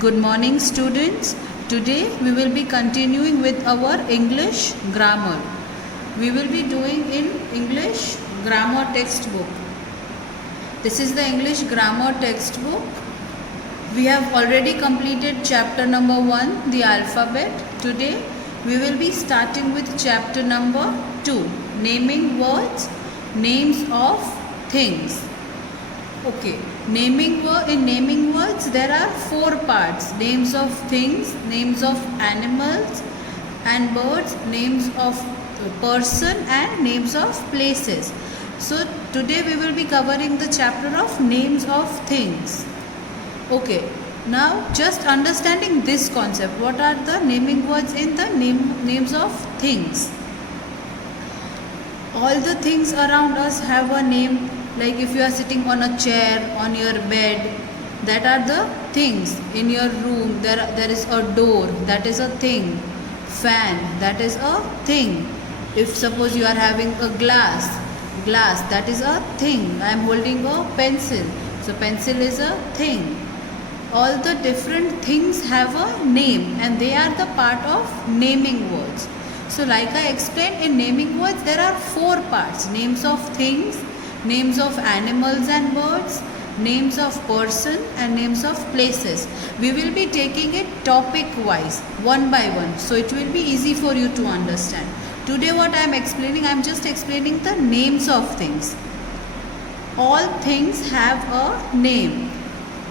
Good morning, students. Today we will be continuing with our English grammar. We will be doing in English grammar textbook. This is the English grammar textbook. We have already completed chapter number 1, the alphabet. Today we will be starting with chapter number 2, naming words, names of things. Okay, in naming words there are 4 parts: names of things, names of animals and birds, names of person and names of places. So today we will be covering the chapter of names of things. Okay, now just understanding this concept, what are the naming words in the names of things? All the things around us have a name. Like if you are sitting on a chair, on your bed, that are the things. In your room there is a door, that is a thing. Fan, that is a thing. If suppose you are having a glass, that is a thing. I am holding a pencil, so pencil is a thing. All the different things have a name and they are the part of naming words. So like I explained, in naming words there are 4 parts: names of things, names of animals and birds, names of person and names of places. We will be taking it topic wise, one by one, so it will be easy for you to understand. Today what I am explaining, I am just explaining the names of things. All things have a name.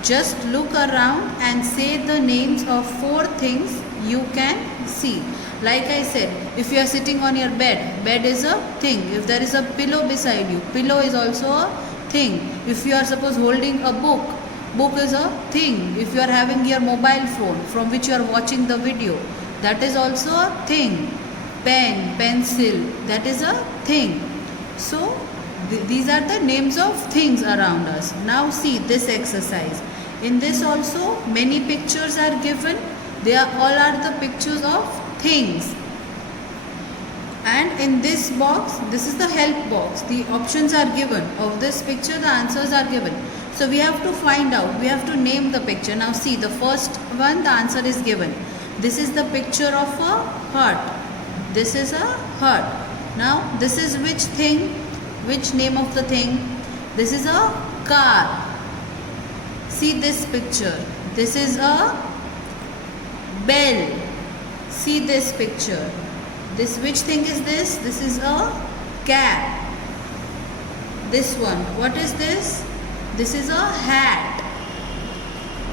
Just look around and say the names of 4 things you can see. Like I said, if you are sitting on your bed is a thing. If there is a pillow beside you, pillow is also a thing. If you are suppose holding a book is a thing. If you are having your mobile phone from which you are watching the video, that is also a thing. Pen, pencil, that is a thing. So these are the names of things around us. Now see this exercise. In this also many pictures are given. They are all are the pictures of things. And in this box, this is the help box. The options are given. Of this picture, the answers are given. So we have to find out. We have to name the picture. Now see, the first one, the answer is given. This is the picture of a heart. This is a heart. Now this is which thing? Which name of the thing? This is a car. See this picture. This is a bell. See this picture. This which thing is this? This is a cat. This one, what is this? This is a hat.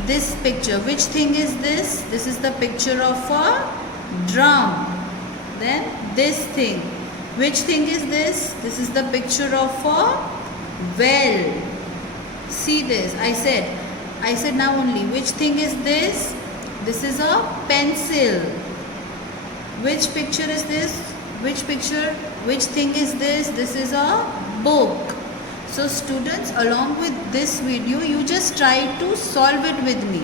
This picture, which thing is this? This is the picture of a drum. Then this thing, which thing is this? This is the picture of a well. See this, I said now only, which thing is this? This is a pencil. Which picture is this? Which thing is this? This is a book. So students, along with this video, you just try to solve it with me.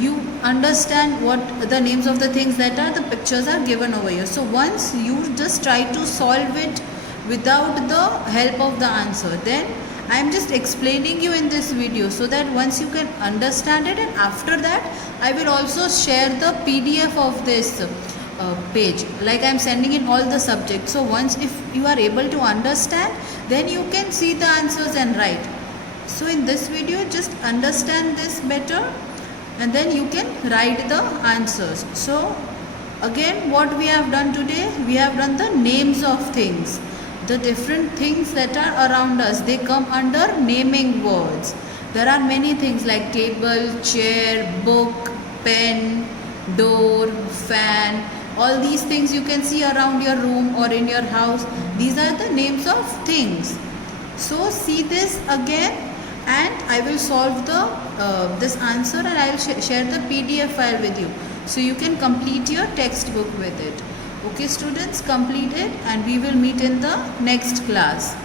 You understand what the names of the things that are, the pictures are given over here. So once you just try to solve it without the help of the answer, then I am just explaining you in this video so that once you can understand it, and after that I will also share the PDF of this page, like I am sending in all the subjects. So once if you are able to understand, then you can see the answers and write. So in this video just understand this better and then you can write the answers. So again, what we have done today, we have done the names of things. The different things that are around us, they come under naming words. There are many things like table, chair, book, pen, door, fan. All these things you can see around your room or in your house. These are the names of things. So see this again and I will solve the this answer and I will share the PDF file with you. So you can complete your textbook with it. Okay students, complete it and we will meet in the next class.